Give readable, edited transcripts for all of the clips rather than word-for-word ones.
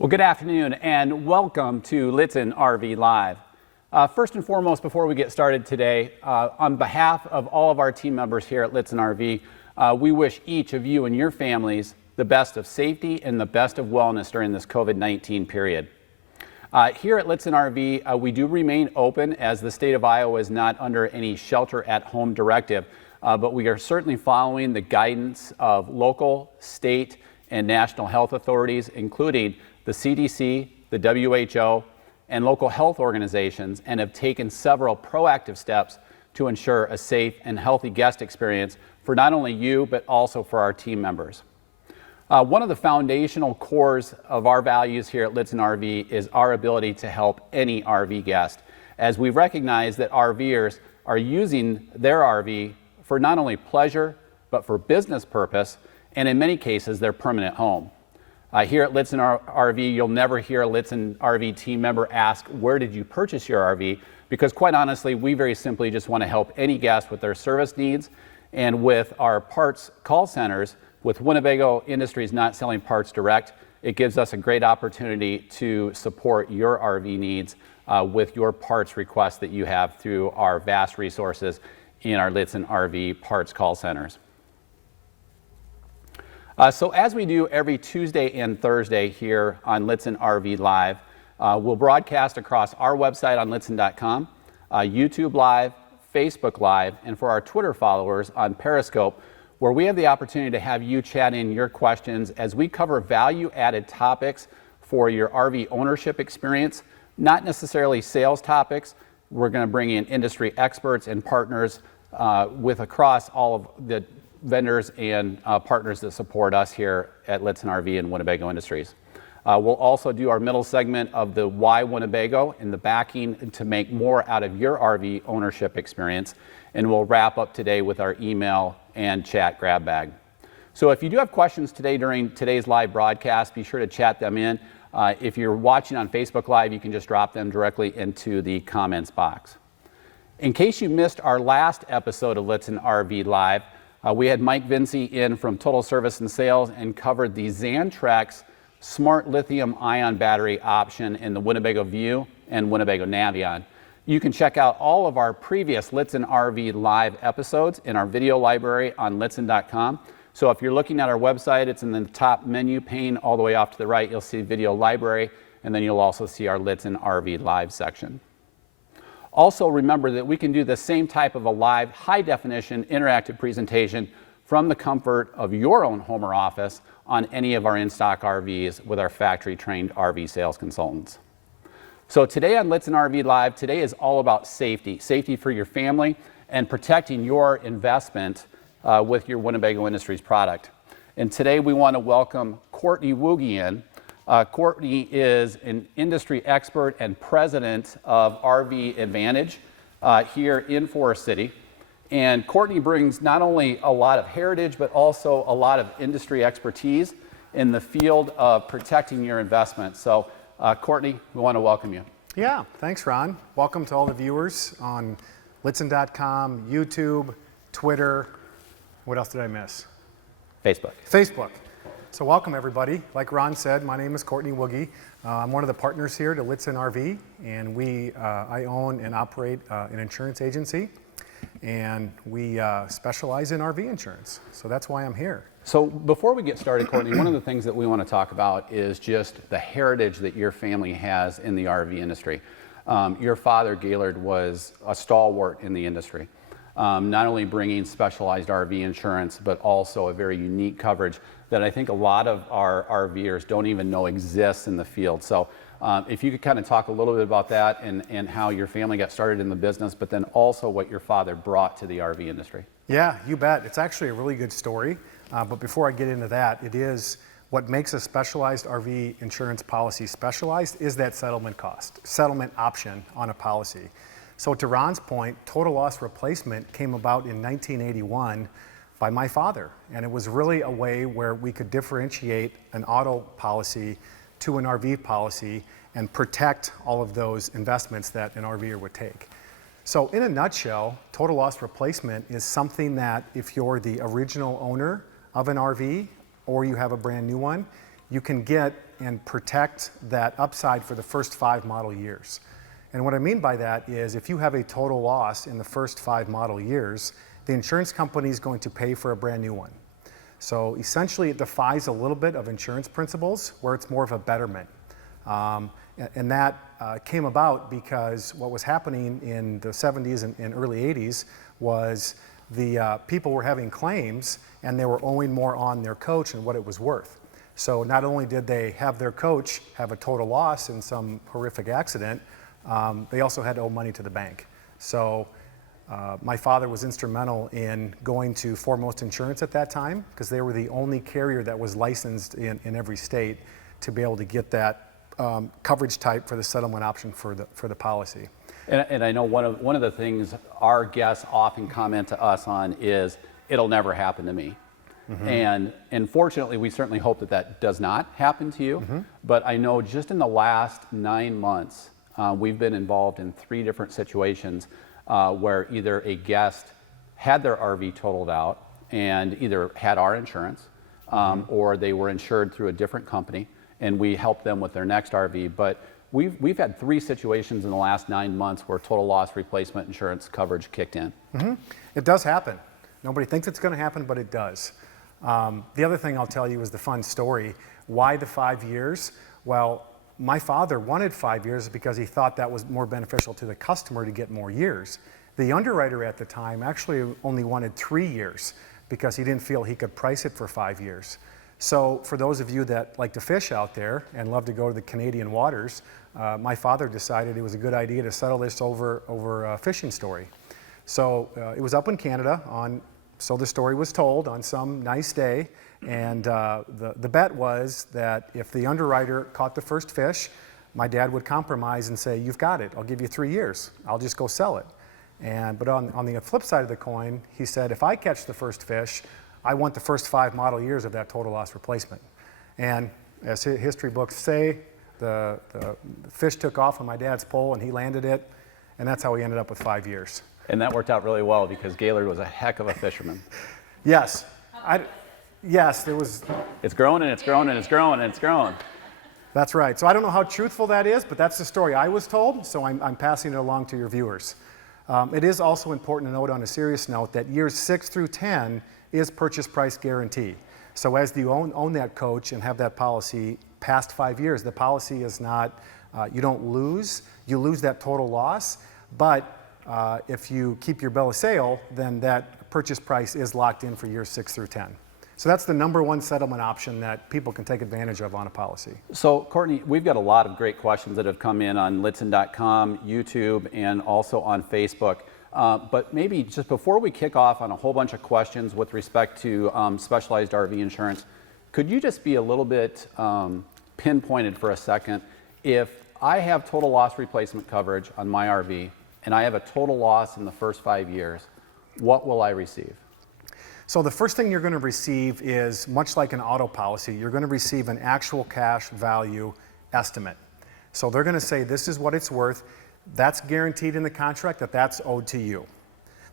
Well, good afternoon and welcome to Lichtsinn RV Live. First and foremost, before we get started today, on behalf of all of our team members here at Lichtsinn RV, we wish each of you and your families the best of safety and the best of wellness during this COVID-19 period. Here at Lichtsinn RV, we do remain open as the state of Iowa is not under any shelter-at-home directive, but we are certainly following the guidance of local, state, and national health authorities, including the CDC, the WHO, and local health organizations, and have taken several proactive steps to ensure a safe and healthy guest experience for not only you, but also for our team members. One of the foundational cores of our values here at Lichtsinn RV is our ability to help any RV guest, as we recognize that RVers are using their RV for not only pleasure, but for business purpose, and in many cases, their permanent home. Here at Lichtsinn RV, you'll never hear a Lichtsinn RV team member ask, where did you purchase your RV? Because quite honestly, we very simply just want to help any guest with their service needs. And with our parts call centers, with Winnebago Industries not selling parts direct, it gives us a great opportunity to support your RV needs with your parts requests that you have through our vast resources in our Lichtsinn RV parts call centers. So as we do every Tuesday and Thursday here on Lichtsinn RV Live, we'll broadcast across our website on lichtsinn.com, YouTube Live, Facebook Live, and for our Twitter followers on Periscope, where we have the opportunity to have you chat in your questions as we cover value-added topics for your RV ownership experience, not necessarily sales topics. We're going to bring in industry experts and partners with across all of the vendors and partners that support us here at Lichtsinn RV and Winnebago Industries. We'll also do our middle segment of the Why Winnebago and the backing to make more out of your RV ownership experience. And we'll wrap up today with our email and chat grab bag. So if you do have questions today during today's live broadcast, be sure to chat them in. If you're watching on Facebook Live, you can just drop them directly into the comments box. In case you missed our last episode of Lichtsinn RV Live, we had Mike Vinci in from Total Service and Sales and covered the Xantrex Smart Lithium-Ion Battery option in the Winnebago View and Winnebago Navion. You can check out all of our previous Lichtsinn RV Live episodes in our video library on lichtsinn.com. So if you're looking at our website, it's in the top menu pane all the way off to the right. You'll see video library, and then you'll also see our Lichtsinn RV Live section. Also remember that we can do the same type of a live, high-definition, interactive presentation from the comfort of your own home or office on any of our in-stock RVs with our factory-trained RV sales consultants. So today on Lichtsinn RV Live, today is all about safety. Safety for your family and protecting your investment with your Winnebago Industries product. And today we want to welcome Courtney Wooge in. Courtney is an industry expert and president of RV Advantage here in Forest City. And Courtney brings not only a lot of heritage, but also a lot of industry expertise in the field of protecting your investment. So Courtney, we want to welcome you. Yeah, thanks Ron. Welcome to all the viewers on lichtsinn.com, YouTube, Twitter. What else did I miss? Facebook. So welcome everybody. Like Ron said, my name is Courtney Wooge. I'm one of the partners here to Lichtsinn RV, and I own and operate an insurance agency, and we specialize in RV insurance. So that's why I'm here. So before we get started, Courtney, one of the things that we want to talk about is just the heritage that your family has in the RV industry. Your father, Gaylord, was a stalwart in the industry. Not only bringing specialized RV insurance, but also a very unique coverage that I think a lot of our RVers don't even know exists in the field. So if you could kind of talk a little bit about that and how your family got started in the business, but then also what your father brought to the RV industry. Yeah, you bet. It's actually a really good story. But before I get into that, it is what makes a specialized RV insurance policy specialized is that settlement option on a policy. So to Ron's point, total loss replacement came about in 1981 by my father. And it was really a way where we could differentiate an auto policy to an RV policy and protect all of those investments that an RVer would take. So in a nutshell, total loss replacement is something that if you're the original owner of an RV or you have a brand new one, you can get and protect that upside for the first 5 model years. And what I mean by that is if you have a total loss in the first 5 model years, the insurance company is going to pay for a brand new one. So essentially it defies a little bit of insurance principles where it's more of a betterment. And that came about because what was happening in the 70s and early 80s was the people were having claims and they were owing more on their coach and what it was worth. So not only did they have their coach have a total loss in some horrific accident, they also had to owe money to the bank. So my father was instrumental in going to Foremost Insurance at that time because they were the only carrier that was licensed in every state to be able to get that coverage type for the settlement option for the policy. And I know one of the things our guests often comment to us on is, it'll never happen to me. Mm-hmm. And fortunately, we certainly hope that does not happen to you. Mm-hmm. But I know just in the last 9 months, we've been involved in 3 different situations where either a guest had their RV totaled out and either had our insurance or they were insured through a different company, and we helped them with their next RV. But we've had 3 situations in the last 9 months where total loss replacement insurance coverage kicked in. Mm-hmm. It does happen. Nobody thinks it's going to happen, but it does. The other thing I'll tell you is the fun story. Why the 5 years? Well, my father wanted 5 years because he thought that was more beneficial to the customer to get more years. The underwriter at the time actually only wanted 3 years because he didn't feel he could price it for 5 years. So for those of you that like to fish out there and love to go to the Canadian waters, my father decided it was a good idea to settle this over a fishing story. So it was up in Canada so the story was told on some nice day, and the bet was that if the underwriter caught the first fish, my dad would compromise and say, "You've got it, I'll give you 3 years, I'll just go sell it." But on the flip side of the coin, he said, "If I catch the first fish, I want the first 5 model years of that total loss replacement." And as history books say, the fish took off on my dad's pole and he landed it, and that's how we ended up with 5 years. And that worked out really well because Gaylord was a heck of a fisherman. Yes. Yes, there was. It's growing and it's growing and it's growing and it's growing. That's right. So I don't know how truthful that is, but that's the story I was told, so I'm passing it along to your viewers. It is also important to note on a serious note that years 6 through 10 is purchase price guarantee. So as you own that coach and have that policy past 5 years, the policy is not, you don't lose, you lose that total loss, but if you keep your bill of sale, then that purchase price is locked in for years 6 through 10. So that's the number one settlement option that people can take advantage of on a policy. So Courtney, we've got a lot of great questions that have come in on Lichtsinn.com, YouTube, and also on Facebook. But maybe just before we kick off on a whole bunch of questions with respect to specialized RV insurance, could you just be a little bit pinpointed for a second? If I have total loss replacement coverage on my RV and I have a total loss in the first 5 years, what will I receive? So the first thing you're going to receive is, much like an auto policy, you're going to receive an actual cash value estimate. So they're going to say this is what it's worth. That's guaranteed in the contract, that's owed to you.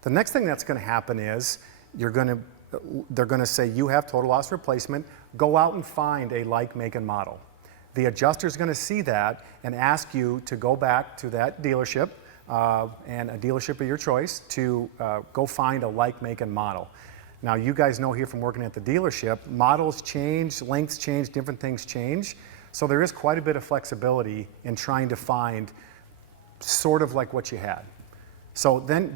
The next thing that's going to happen is they're going to say you have total loss replacement. Go out and find a like, make, and model. The adjuster is going to see that and ask you to go back to that dealership and a dealership of your choice to go find a like, make, and model. Now, you guys know here from working at the dealership, models change, lengths change, different things change. So there is quite a bit of flexibility in trying to find sort of like what you had. So then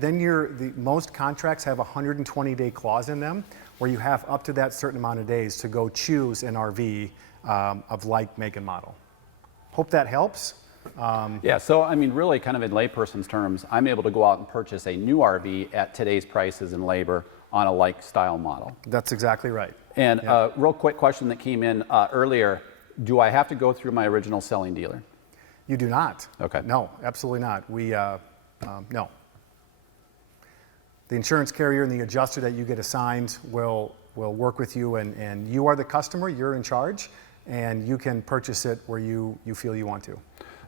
most contracts have a 120-day clause in them where you have up to that certain amount of days to go choose an RV of like, make, and model. Hope that helps. Yeah, so I mean, really kind of in layperson's terms, I'm able to go out and purchase a new RV at today's prices and labor on a like style model. That's exactly right. And real quick question that came in earlier, do I have to go through my original selling dealer? You do not. Okay. No, absolutely not. No. The insurance carrier and the adjuster that you get assigned will work with you, and you are the customer, you're in charge, and you can purchase it where you feel you want to.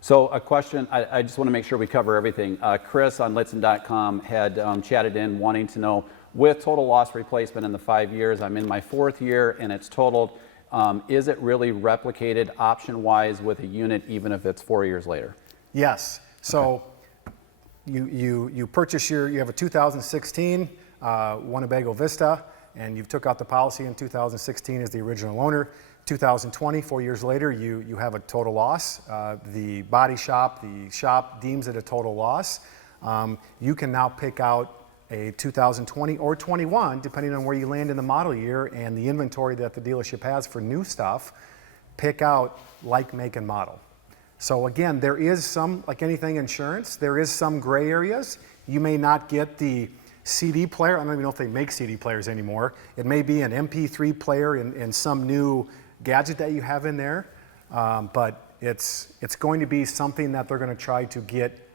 So a question, I just want to make sure we cover everything. Chris on Lichtsinn.com had chatted in wanting to know, with total loss replacement in the 5 years, I'm in my 4th year and it's totaled, is it really replicated option-wise with a unit even if it's 4 years later? Yes. So you purchase you have a 2016 Winnebago Vista, and you took out the policy in 2016 as the original owner. 2020, 4 years later, you have a total loss. The shop deems it a total loss. You can now pick out a 2020 or 21, depending on where you land in the model year and the inventory that the dealership has for new stuff, pick out like, make, and model. So again, there is some, like anything insurance, there is some gray areas. You may not get the CD player. I don't even know if they make CD players anymore. It may be an MP3 player in some new gadget that you have in there, but it's going to be something that they're going to try to get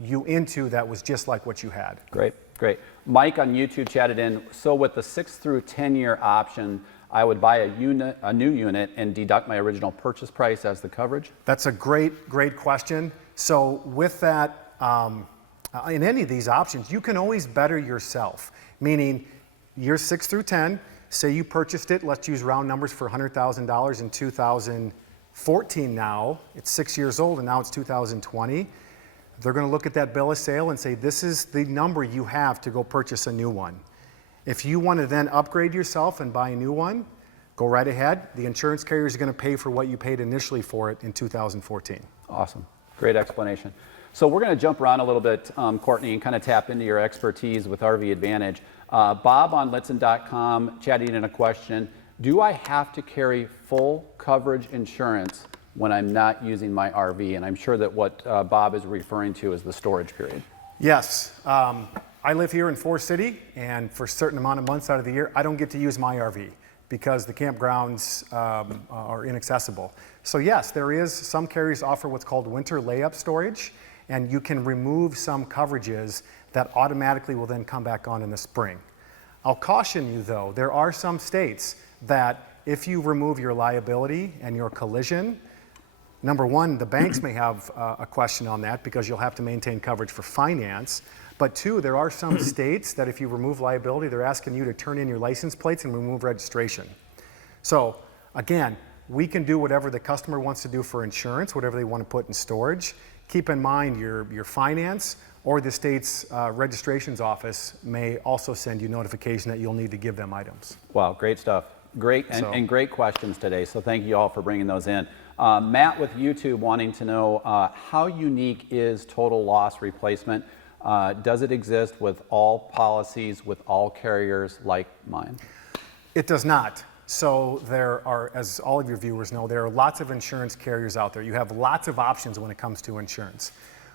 you into that was just like what you had. Great, great. Mike on YouTube chatted in, so with the 6 through 10 year option, I would buy a new unit and deduct my original purchase price as the coverage? That's a great question. So with that, in any of these options, you can always better yourself, meaning years 6 through 10, say you purchased it, let's use round numbers for $100,000 in 2014 now, it's 6 years old and now it's 2020. They're going to look at that bill of sale and say, this is the number you have to go purchase a new one. If you want to then upgrade yourself and buy a new one, go right ahead. The insurance carrier is going to pay for what you paid initially for it in 2014. Awesome. Great explanation. So we're going to jump around a little bit, Courtney, and kind of tap into your expertise with RV Advantage. Bob on Lichtsinn.com chatting in a question, do I have to carry full coverage insurance when I'm not using my RV? And I'm sure that what Bob is referring to is the storage period. Yes. I live here in Forest City, and for a certain amount of months out of the year, I don't get to use my RV because the campgrounds are inaccessible. So yes, there is, some carriers offer what's called winter layup storage, and you can remove some coverages that automatically will then come back on in the spring. I'll caution you though, there are some states that if you remove your liability and your collision, number one, the banks may have a question on that because you'll have to maintain coverage for finance. But two, there are some states that if you remove liability, they're asking you to turn in your license plates and remove registration. So again, we can do whatever the customer wants to do for insurance, whatever they want to put in storage. Keep in mind your finance or the state's registrations office may also send you notification that you'll need to give them items. Wow, great stuff. Great and great questions today. So thank you all for bringing those in. Matt with YouTube wanting to know how unique is total loss replacement? Does it exist with all policies, with all carriers like mine? It does not. So there are, as all of your viewers know, there are lots of insurance carriers out there. You have lots of options when it comes to insurance.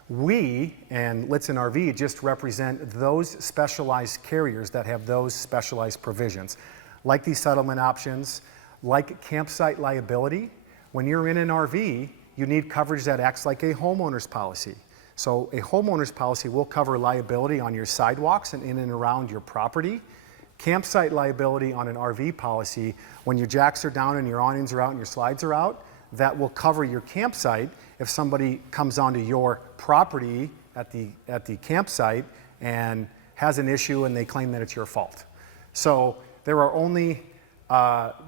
We and Lichtsinn RV just represent those specialized carriers that have those specialized provisions, like these settlement options, like campsite liability. When you're in an RV, you need coverage that acts like a homeowner's policy. So a homeowner's policy will cover liability on your sidewalks and in and around your property. Campsite liability on an RV policy, when your jacks are down and your awnings are out and your slides are out, that will cover your campsite if somebody comes onto your property at the campsite and has an issue and they claim that it's your fault. So there are only,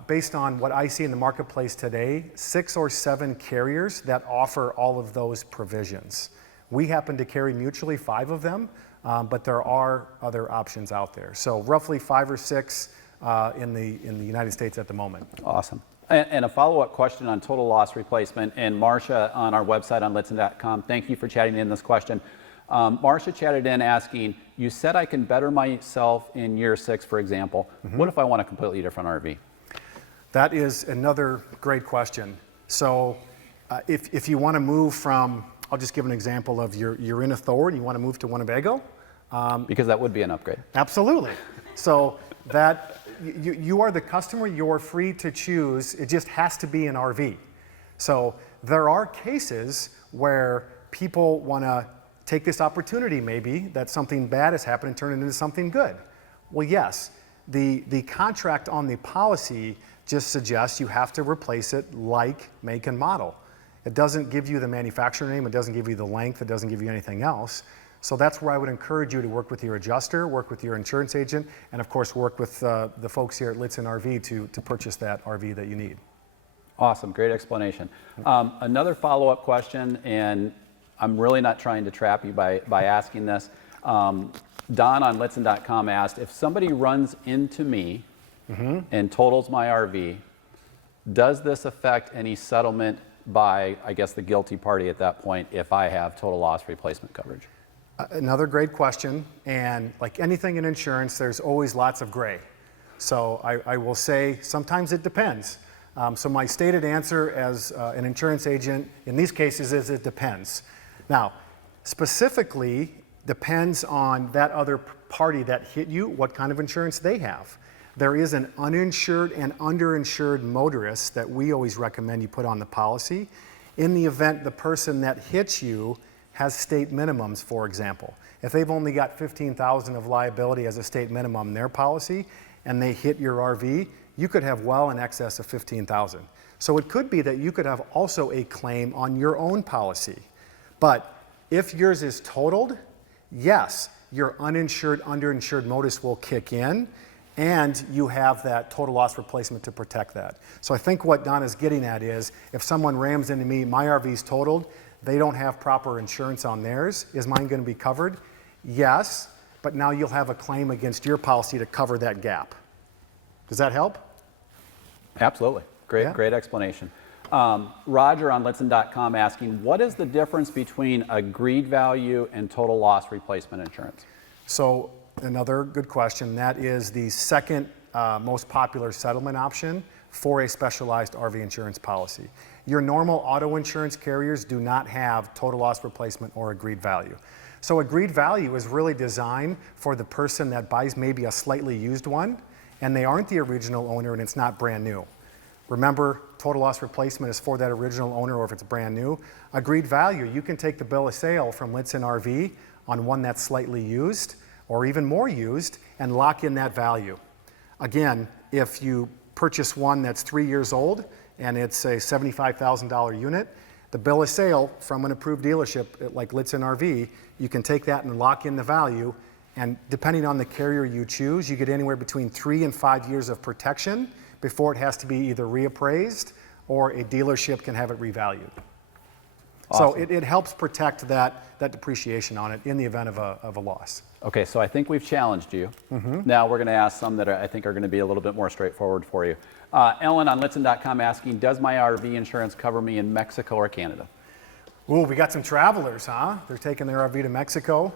based on what I see in the marketplace today, 6 or 7 carriers that offer all of those provisions. We happen to carry mutually 5 of them, but there are other options out there. So roughly 5 or 6 in the United States at the moment. Awesome. And a follow-up question on total loss replacement. And Marcia on our website on Lichtsinn.com, thank you for chatting in this question. Marcia chatted in asking, you said I can better myself in year 6, for example. Mm-hmm. What if I want a completely different RV? That is another great question. So if you want to move from, I'll just give an example of you're in a Thor and you want to move to Winnebago. Because that would be an upgrade. Absolutely. So that you are the customer, you're free to choose. It just has to be an RV. So there are cases where people want to take this opportunity maybe that something bad has happened and turn it into something good. Well, yes, the contract on the policy just suggests you have to replace it like, make, and model. It doesn't give you the manufacturer name, it doesn't give you the length, it doesn't give you anything else. So that's where I would encourage you to work with your adjuster, work with your insurance agent, and of course work with the folks here at Lichtsinn RV to purchase that RV that you need. Awesome, great explanation. Another follow-up question, and I'm really not trying to trap you by asking this. Don on Lichtsinn.com asked, if somebody runs into me and totals my RV, does this affect any settlement by, I guess, the guilty party at that point if I have total loss replacement coverage? Another great question, and like anything in insurance, there's always lots of gray. So I will say sometimes it depends. So my stated answer as an insurance agent in these cases is it depends. Now, specifically depends on that other party that hit you, what kind of insurance they have. There is an uninsured and underinsured motorist that we always recommend you put on the policy in the event the person that hits you has state minimums, for example. If they've only got $15,000 of liability as a state minimum in their policy and they hit your RV, you could have well in excess of $15,000. So it could be that you could have also a claim on your own policy. But if yours is totaled, yes, your uninsured, underinsured motorist will kick in and you have that total loss replacement to protect that. So I think what Don is getting at is if someone rams into me, my RV's totaled, they don't have proper insurance on theirs, is mine going to be covered? Yes, but now you'll have a claim against your policy to cover that gap. Does that help? Absolutely. Great explanation. Roger on Lichtsinn.com asking, what is the difference between agreed value and total loss replacement insurance? So another good question. That is the second most popular settlement option for a specialized RV insurance policy. Your normal auto insurance carriers do not have total loss replacement or agreed value. So agreed value is really designed for the person that buys maybe a slightly used one and they aren't the original owner and it's not brand new. Remember, total loss replacement is for that original owner or if it's brand new. Agreed value, you can take the bill of sale from Lichtsinn RV on one that's slightly used or even more used and lock in that value. Again, if you purchase one that's 3 years old and it's a $75,000 unit, the bill of sale from an approved dealership like Lichtsinn RV, you can take that and lock in the value, and depending on the carrier you choose, you get anywhere between 3 and 5 years of protection before it has to be either reappraised or a dealership can have it revalued. Awesome. So it helps protect that depreciation on it in the event of a loss. Okay, so I think we've challenged you. Now we're going to ask some that I think are going to be a little bit more straightforward for you. Ellen on Lichtsinn.com asking, does my RV insurance cover me in Mexico or Canada? Ooh, we got some travelers, huh? They're taking their RV to Mexico.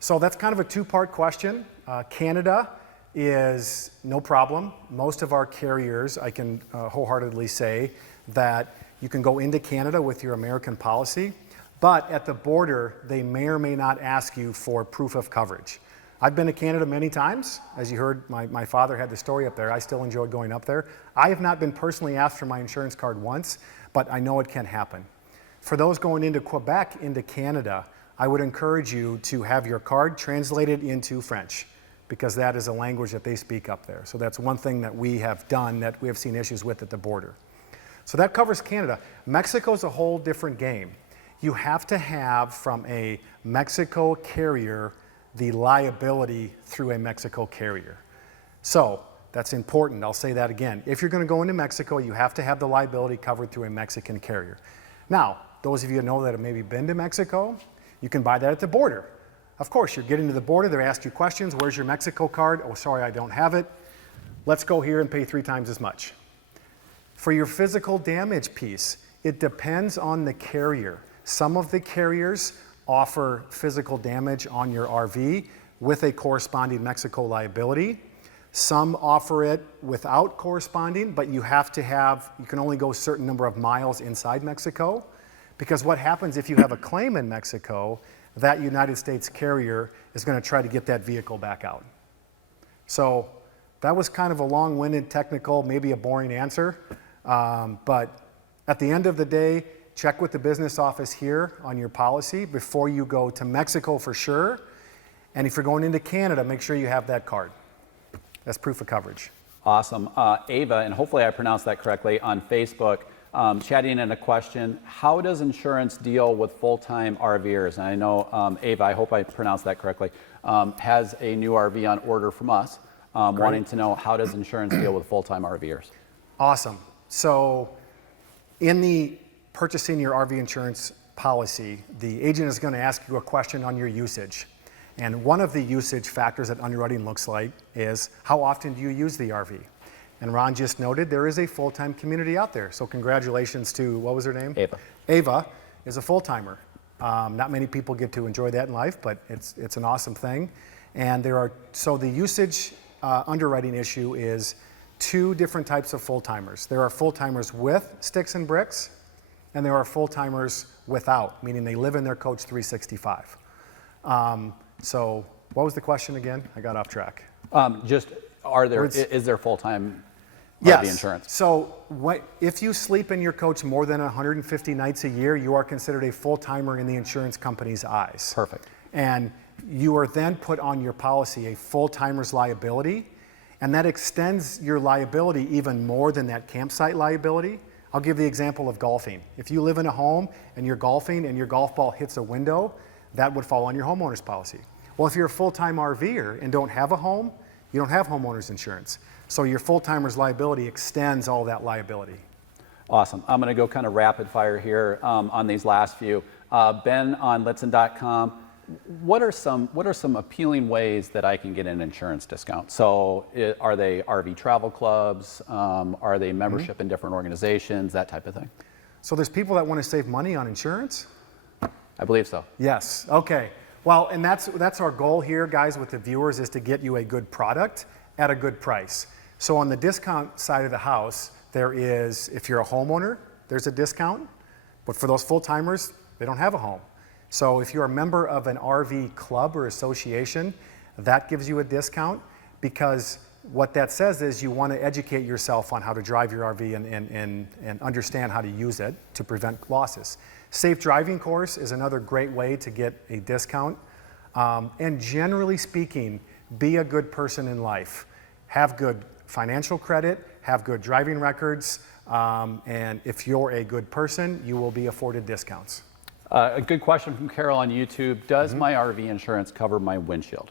So that's kind of a two-part question. Canada is no problem. Most of our carriers, I can wholeheartedly say that you can go into Canada with your American policy, but at the border, they may or may not ask you for proof of coverage. I've been to Canada many times. As you heard, my father had the story up there. I still enjoyed going up there. I have not been personally asked for my insurance card once, but I know it can happen. For those going into Quebec, into Canada, I would encourage you to have your card translated into French because that is a language that they speak up there. So that's one thing that we have done that we have seen issues with at the border. So that covers Canada. Mexico's a whole different game. You have to have from a Mexico carrier the liability through a Mexico carrier. So that's important. I'll say that again. If you're going to go into Mexico, you have to have the liability covered through a Mexican carrier. Now, those of you who know that have maybe been to Mexico, you can buy that at the border. Of course, you're getting to the border, they ask you questions. Where's your Mexico card? Oh, sorry, I don't have it. Let's go here and pay 3 times as much. For your physical damage piece, it depends on the carrier. Some of the carriers offer physical damage on your RV with a corresponding Mexico liability. Some offer it without corresponding, but you can only go a certain number of miles inside Mexico. Because what happens if you have a claim in Mexico, that United States carrier is going to try to get that vehicle back out. So that was kind of a long-winded, technical, maybe a boring answer. But at the end of the day, check with the business office here on your policy before you go to Mexico for sure. And if you're going into Canada, make sure you have that card. That's proof of coverage. Awesome. Ava, and hopefully I pronounced that correctly, on Facebook, chatting in a question, how does insurance deal with full-time RVers? And I know Ava, I hope I pronounced that correctly, has a new RV on order from us, wanting to know how does insurance deal with full-time RVers? Awesome. So in the purchasing your RV insurance policy, the agent is going to ask you a question on your usage. And one of the usage factors that underwriting looks like is how often do you use the RV? And Ron just noted there is a full-time community out there. So congratulations to, what was her name? Ava. Ava is a full-timer. Not many people get to enjoy that in life, but it's an awesome thing. And so the usage underwriting issue is two different types of full-timers. There are full-timers with sticks and bricks, and there are full-timers without, meaning they live in their Coach 365. So what was the question again? I got off track. Is there full-time Yes. RV insurance? So if you sleep in your coach more than 150 nights a year, you are considered a full-timer in the insurance company's eyes. Perfect. And you are then put on your policy a full-timer's liability, and that extends your liability even more than that campsite liability. I'll give the example of golfing. If you live in a home and you're golfing and your golf ball hits a window, that would fall on your homeowner's policy. Well, if you're a full-time RVer and don't have a home, you don't have homeowner's insurance. So your full-timer's liability extends all that liability. Awesome. I'm going to go kind of rapid fire here on these last few. Ben on Lichtsinn.com, what are some appealing ways that I can get an insurance discount? So are they RV travel clubs? Are they membership in different organizations? That type of thing. So there's people that want to save money on insurance? I believe so. Yes. Okay. Well, and that's our goal here, guys, with the viewers, is to get you a good product at a good price. So on the discount side of the house, there is, if you're a homeowner, there's a discount. But for those full-timers, they don't have a home. So if you're a member of an RV club or association, that gives you a discount, because what that says is you want to educate yourself on how to drive your RV and understand how to use it to prevent losses. Safe driving course is another great way to get a discount. And generally speaking, be a good person in life. Have good financial credit, have good driving records, and if you're a good person, you will be afforded discounts. A good question from Carol on YouTube. Does my RV insurance cover my windshield?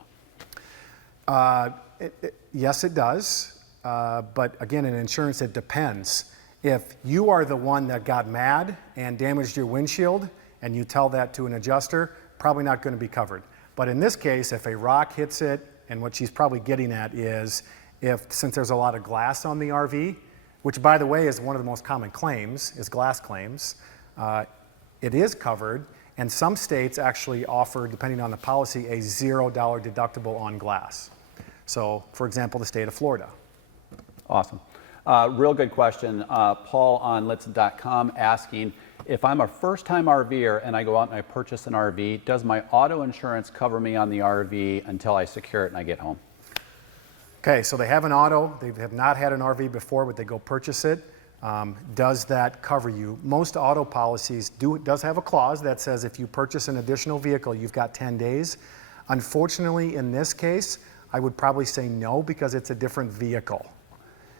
Yes, it does. But again, in insurance, it depends. If you are the one that got mad and damaged your windshield and you tell that to an adjuster, probably not going to be covered. But in this case, if a rock hits it, and what she's probably getting at is, since there's a lot of glass on the RV, which by the way is one of the most common claims, is glass claims, it is covered, and some states actually offer, depending on the policy, a $0 deductible on glass. So, for example, the state of Florida. Awesome. Real good question. Paul on Lichtsinn.com asking, if I'm a first-time RVer and I go out and I purchase an RV, does my auto insurance cover me on the RV until I secure it and I get home? Okay, so they have an auto, they have not had an RV before, but they go purchase it. Does that cover you? Most auto policies does have a clause that says if you purchase an additional vehicle, you've got 10 days. Unfortunately, in this case, I would probably say no, because it's a different vehicle.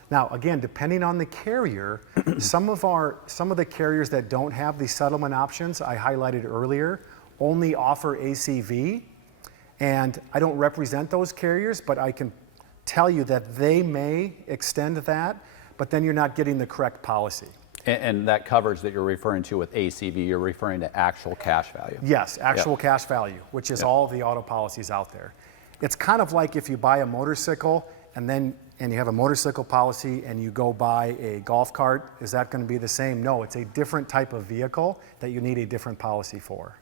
Now, again, depending on the carrier, some of the carriers that don't have the settlement options I highlighted earlier only offer ACV, and I don't represent those carriers, but I can tell you that they may extend that, but then you're not getting the correct policy. And that coverage that you're referring to with ACV, you're referring to actual cash value. Yes, actual cash value, which is all the auto policies out there. It's kind of like if you buy a motorcycle and you have a motorcycle policy and you go buy a golf cart, is that going to be the same? No, it's a different type of vehicle that you need a different policy for.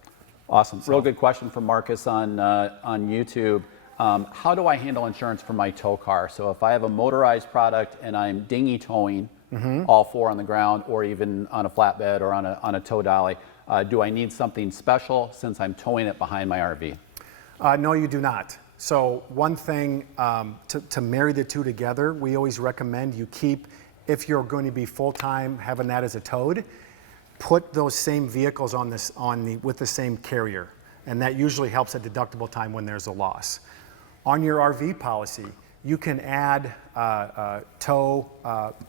Awesome. Real good question from Marcus on YouTube. How do I handle insurance for my tow car? So if I have a motorized product and I'm dinghy towing, all four on the ground, or even on a flatbed or on a tow dolly, do I need something special since I'm towing it behind my RV? No, you do not. So one thing, to marry the two together, we always recommend you keep, if you're going to be full-time having that as a towed, put those same vehicles with the same carrier. And that usually helps at deductible time when there's a loss. On your RV policy, you can add tow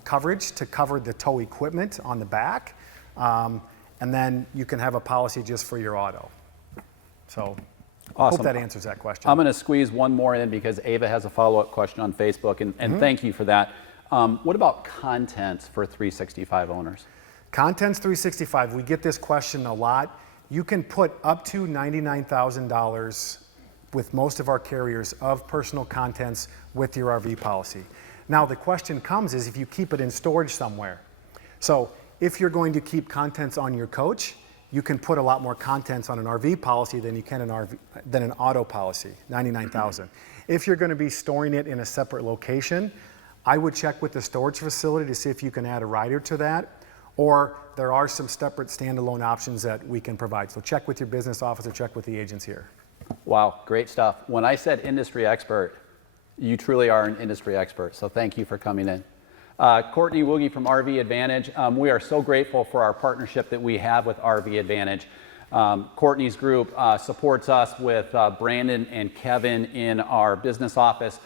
coverage to cover the tow equipment on the back, and then you can have a policy just for your auto. So, awesome. Hope that answers that question. I'm going to squeeze one more in because Ava has a follow-up question on Facebook, and thank you for that. What about contents for 365 owners? Contents 365, we get this question a lot. You can put up to $99,000 with most of our carriers of personal contents with your RV policy. Now the question comes is if you keep it in storage somewhere. So if you're going to keep contents on your coach, you can put a lot more contents on an RV policy than you can an auto policy, $99,000. If you're going to be storing it in a separate location, I would check with the storage facility to see if you can add a rider to that, or there are some separate standalone options that we can provide. So check with your business office or check with the agents here. Wow, great stuff. When I said industry expert, you truly are an industry expert, so thank you for coming in. Courtney Wooge from RV Advantage. We are so grateful for our partnership that we have with RV Advantage. Courtney's group supports us with Brandon and Kevin in our business office,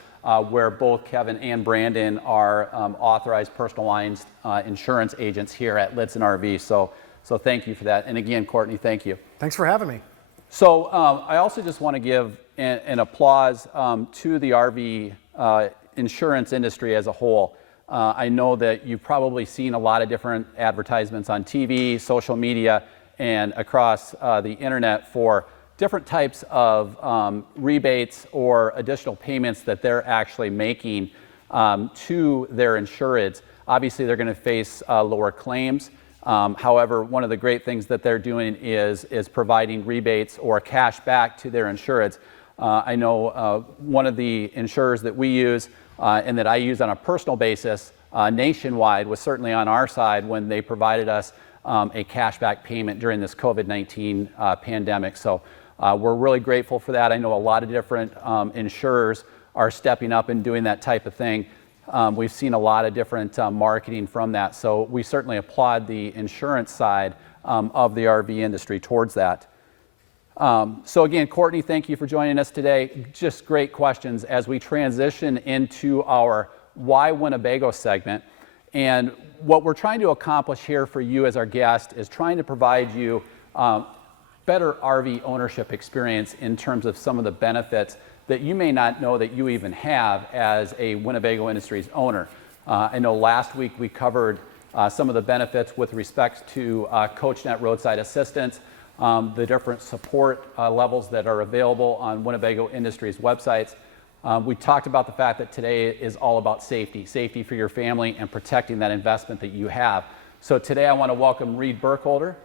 where both Kevin and Brandon are authorized personal lines insurance agents here at Lichtsinn RV. So thank you for that. And again, Courtney, thank you. Thanks for having me. So I also just want to give an applause to the RV insurance industry as a whole. I know that you've probably seen a lot of different advertisements on TV, social media, and across the internet for different types of rebates or additional payments that they're actually making to their insureds. Obviously, they're going to face lower claims. However, one of the great things that they're doing is providing rebates or cash back to their insureds. I know one of the insurers that we use and that I use on a personal basis nationwide was certainly on our side when they provided us a cashback payment during this COVID-19 pandemic. So we're really grateful for that. I know a lot of different insurers are stepping up and doing that type of thing. We've seen a lot of different marketing from that. So we certainly applaud the insurance side of the RV industry towards that. So again, Courtney, thank you for joining us today. Just great questions as we transition into our Why Winnebago segment. And what we're trying to accomplish here for you as our guest is trying to provide you better RV ownership experience in terms of some of the benefits that you may not know that you even have as a Winnebago Industries owner. I know last week we covered some of the benefits with respect to CoachNet roadside assistance, the different support levels that are available on Winnebago Industries websites. We talked about the fact that today is all about safety for your family and protecting that investment that you have. So today I want to welcome Reed Burkholder.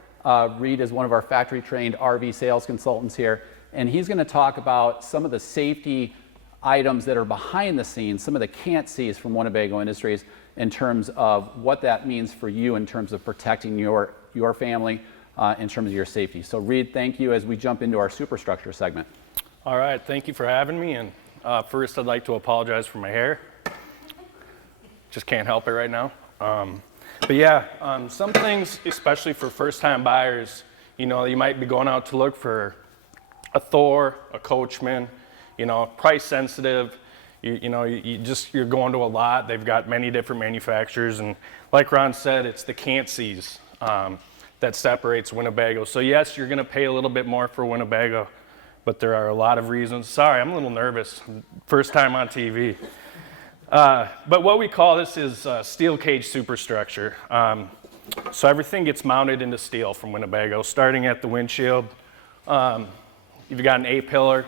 Reed is one of our factory trained RV sales consultants here, and he's going to talk about some of the safety items that are behind the scenes, some of the can't sees from Winnebago Industries in terms of what that means for you in terms of protecting your family in terms of your safety. So Reed, thank you as we jump into our superstructure segment. All right, thank you for having me. And first I'd like to apologize for my hair. Just can't help it right now. But yeah, some things, especially for first-time buyers, you know, you might be going out to look for a Thor, a Coachman, you know, price sensitive. You're going to a lot. They've got many different manufacturers, and like Ron said, it's the can't sees that separates Winnebago. So yes, you're going to pay a little bit more for Winnebago, but there are a lot of reasons. Sorry, I'm a little nervous. First time on TV. But what we call this is steel cage superstructure. So everything gets mounted into steel from Winnebago, starting at the windshield. You've got an A-pillar.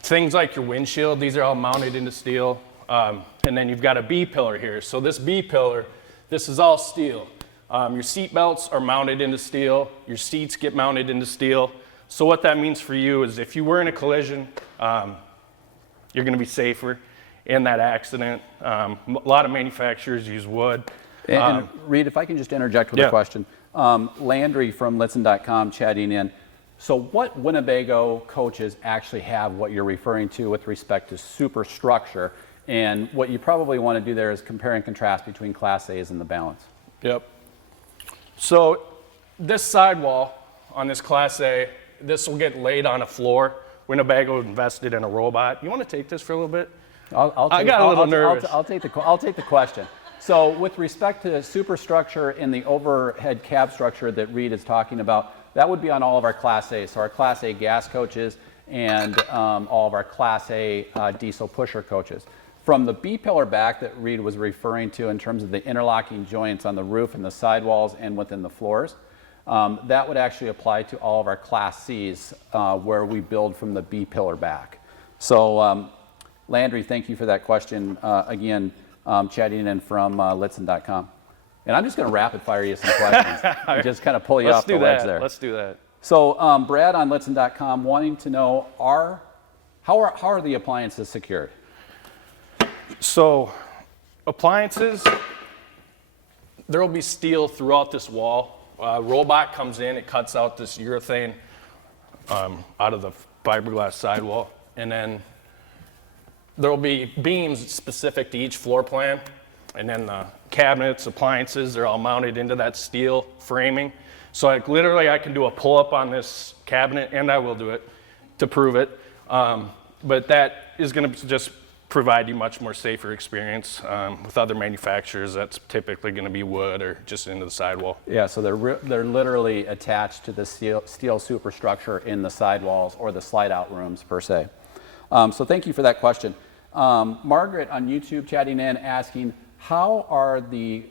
Things like your windshield, these are all mounted into steel. And then you've got a B-pillar here. So this B-pillar, this is all steel. Your seat belts are mounted into steel. Your seats get mounted into steel. So what that means for you is if you were in a collision, you're going to be safer in that accident. A lot of manufacturers use wood. And Reed, if I can just interject with a question. Landry from Lichtsinn.com chatting in. So what Winnebago coaches actually have what you're referring to with respect to superstructure? And what you probably want to do there is compare and contrast between Class A's and the balance. Yep. So this sidewall on this Class A, this will get laid on a floor. Winnebago invested in a robot. You want to take this for a little bit? I got a little nervous. I'll take the question. So with respect to the superstructure and the overhead cab structure that Reed is talking about, that would be on all of our Class A's. So our Class A gas coaches and all of our Class A diesel pusher coaches. From the B-pillar back that Reed was referring to in terms of the interlocking joints on the roof and the sidewalls and within the floors, that would actually apply to all of our Class Cs where we build from the B-pillar back. So Landry, thank you for that question. Again, chatting in from Lichtsinn.com. And I'm just going to rapid fire you some questions and just kind of pull you off the ledge there. Let's do that. So Brad on Lichtsinn.com wanting to know, how are the appliances secured? So appliances, there will be steel throughout this wall. Robot comes in, it cuts out this urethane out of the fiberglass sidewall, and then there will be beams specific to each floor plan, and then the cabinets, appliances, they're all mounted into that steel framing. So I can do a pull-up on this cabinet, and I will do it to prove it, but that is going to just provide you much more safer experience. With other manufacturers, that's typically going to be wood or just into the sidewall. Yeah, so they're literally attached to the steel superstructure in the sidewalls or the slide-out rooms per se. So thank you for that question. Margaret on YouTube chatting in asking, how are the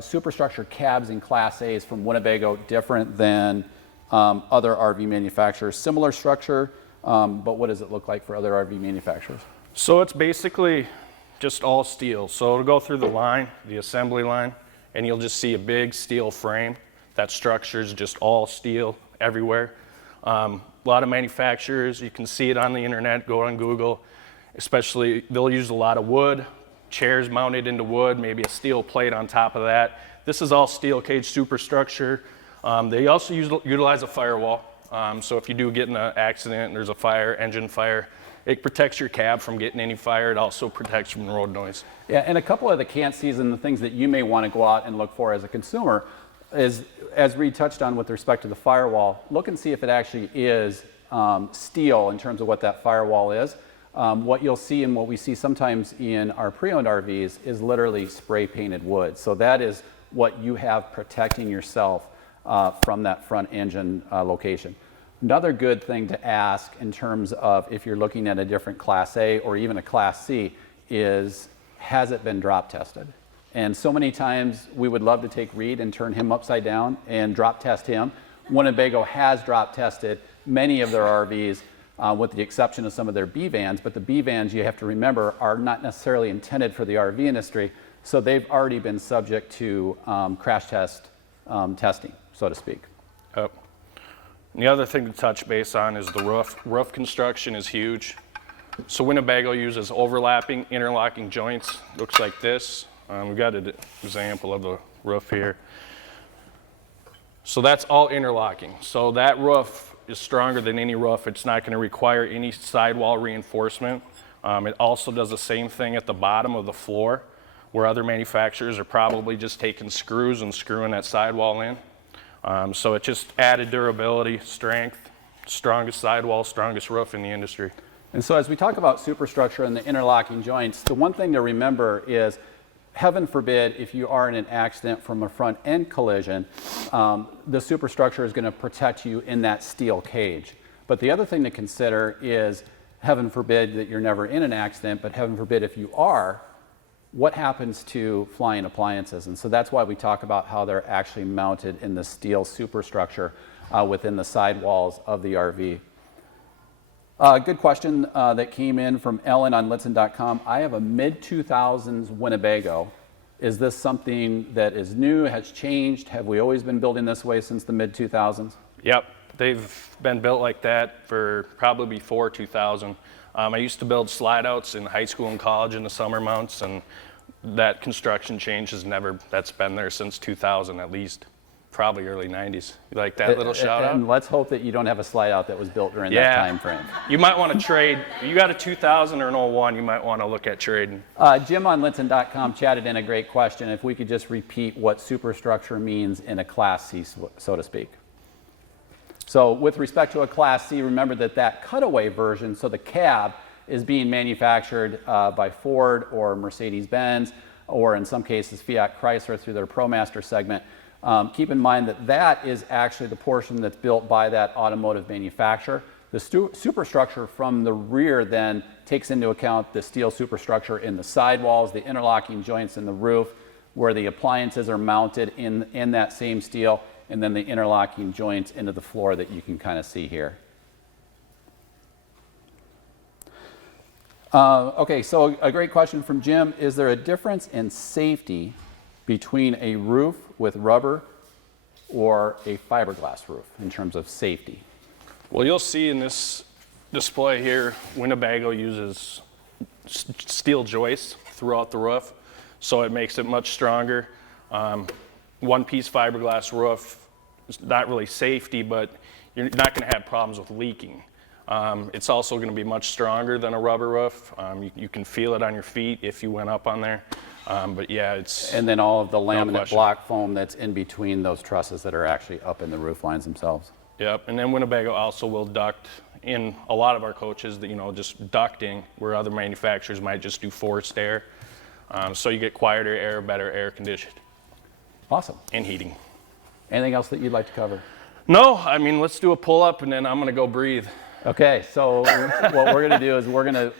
superstructure cabs in Class A's from Winnebago different than other RV manufacturers? Similar structure, but what does it look like for other RV manufacturers? So it's basically just all steel. So it'll go through the line, the assembly line, and you'll just see a big steel frame. That structure is just all steel everywhere. A lot of manufacturers, you can see it on the internet, go on Google, especially they'll use a lot of wood, chairs mounted into wood, maybe a steel plate on top of that. This is all steel cage superstructure. They also utilize a firewall. So if you do get in an accident and there's a fire, engine fire, it protects your cab from getting any fire. It also protects from road noise. Yeah, and a couple of the can't-sees and the things that you may want to go out and look for as a consumer is, as Reed touched on with respect to the firewall, look and see if it actually is steel in terms of what that firewall is. What you'll see and what we see sometimes in our pre-owned RVs is literally spray-painted wood. So that is what you have protecting yourself from that front engine location. Another good thing to ask in terms of if you're looking at a different Class A or even a Class C is, has it been drop tested? And so many times we would love to take Reed and turn him upside down and drop test him. Winnebago has drop tested many of their RVs with the exception of some of their B vans, but the B vans, you have to remember, are not necessarily intended for the RV industry, so they've already been subject to crash test testing, so to speak. And the other thing to touch base on is the roof. Roof construction is huge. So Winnebago uses overlapping, interlocking joints. Looks like this. We've got an example of the roof here. So that's all interlocking. So that roof is stronger than any roof. It's not going to require any sidewall reinforcement. It also does the same thing at the bottom of the floor, where other manufacturers are probably just taking screws and screwing that sidewall in. So it just added durability, strength, strongest sidewall, strongest roof in the industry. And so as we talk about superstructure and the interlocking joints, the one thing to remember is, heaven forbid, if you are in an accident from a front end collision, the superstructure is going to protect you in that steel cage. But the other thing to consider is, heaven forbid that you're never in an accident, but heaven forbid if you are, what happens to flying appliances? And so that's why we talk about how they're actually mounted in the steel superstructure within the sidewalls of the RV. Good question that came in from Ellen on Lichtsinn.com. I have a mid-2000s Winnebago. Is this something that is new, has changed? Have we always been building this way since the mid-2000s? Yep, they've been built like that for probably before 2000. I used to build slide outs in high school and college in the summer months, and that construction change has that's been there since 2000 at least, probably early 90s. You like that little shout out? And let's hope that you don't have a slide out that was built during that time frame. You might want to trade. You got a 2000 or an 01, you might want to look at trading. Jim on Lichtsinn.com chatted in a great question. If we could just repeat what superstructure means in a Class C, so to speak. So with respect to a Class C, remember that cutaway version, so the cab is being manufactured by Ford or Mercedes-Benz, or in some cases Fiat Chrysler through their ProMaster segment. Keep in mind that is actually the portion that's built by that automotive manufacturer. The superstructure from the rear then takes into account the steel superstructure in the sidewalls, the interlocking joints in the roof, where the appliances are mounted in that same steel, and then the interlocking joints into the floor that you can kind of see here. Okay, so a great question from Jim. Is there a difference in safety between a roof with rubber or a fiberglass roof in terms of safety? Well, you'll see in this display here, Winnebago uses steel joists throughout the roof, so it makes it much stronger. One-piece fiberglass roof is not really safety, but you're not going to have problems with leaking. It's also going to be much stronger than a rubber roof. You can feel it on your feet if you went up on there. But yeah, it's... And then all of the laminate block foam that's in between those trusses that are actually up in the roof lines themselves. Yep, and then Winnebago also will duct in a lot of our coaches, that, you know, just ducting, where other manufacturers might just do forced air. So you get quieter air, better air conditioned. Awesome. And heating. Anything else that you'd like to cover? No, I mean, let's do a pull-up and then I'm gonna go breathe. Okay, so what we're going to do is we're going to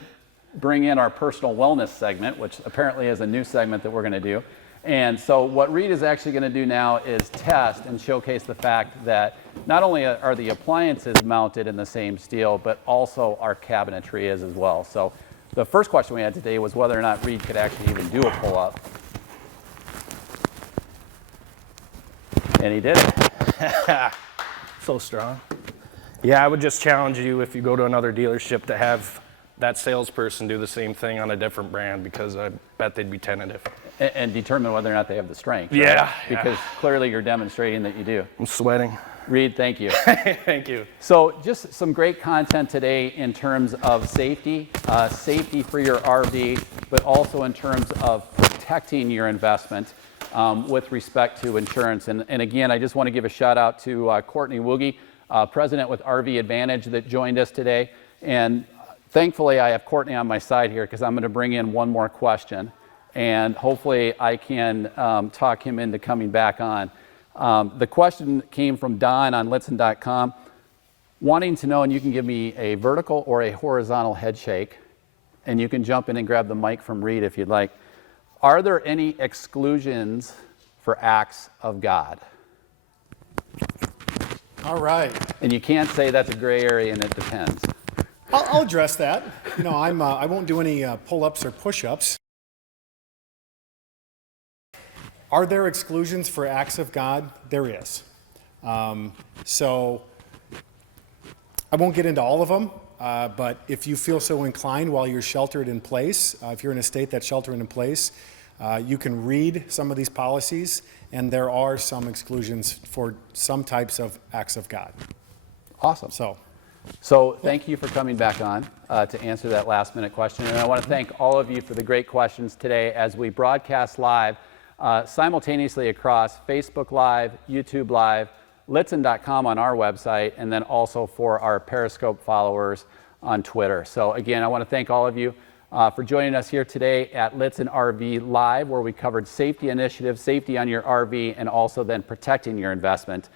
bring in our personal wellness segment, which apparently is a new segment that we're going to do. And so what Reed is actually going to do now is test and showcase the fact that not only are the appliances mounted in the same steel, but also our cabinetry is as well. So the first question we had today was whether or not Reed could actually even do a pull-up. And he did it. So strong. Yeah, I would just challenge you, if you go to another dealership, to have that salesperson do the same thing on a different brand, because I bet they'd be tentative. And determine whether or not they have the strength. Right? Yeah. Because clearly you're demonstrating that you do. I'm sweating. Reed, thank you. Thank you. So just some great content today in terms of safety, safety for your RV, but also in terms of protecting your investment with respect to insurance. And again, I just want to give a shout out to Courtney Wooge, president with RV Advantage, that joined us today. And thankfully I have Courtney on my side here, because I'm going to bring in one more question, and hopefully I can talk him into coming back on. The question came from Don on Lichtsinn.com, wanting to know, and you can give me a vertical or a horizontal head shake, and you can jump in and grab the mic from Reed if you'd like. Are there any exclusions for acts of God? All right. And you can't say that's a gray area and it depends. I'll address that. You know, I won't do any pull-ups or push-ups. Are there exclusions for acts of God? There is. So I won't get into all of them, but if you feel so inclined while you're sheltered in place, if you're in a state that's sheltered in place, you can read some of these policies, and there are some exclusions for some types of acts of God. Awesome. So thank you for coming back on to answer that last minute question. And I want to thank all of you for the great questions today as we broadcast live simultaneously across Facebook Live, YouTube Live, Lichtsinn.com on our website, and then also for our Periscope followers on Twitter. So again, I want to thank all of you for joining us here today at Lichtsinn RV Live, where we covered safety initiatives, safety on your RV, and also then protecting your investment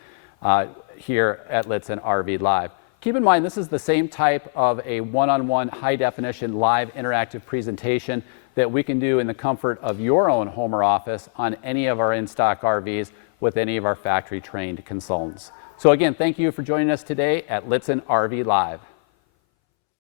here at Lichtsinn RV Live. Keep in mind, this is the same type of a one-on-one high-definition live interactive presentation that we can do in the comfort of your own home or office on any of our in-stock RVs with any of our factory-trained consultants. So again, thank you for joining us today at Lichtsinn RV Live.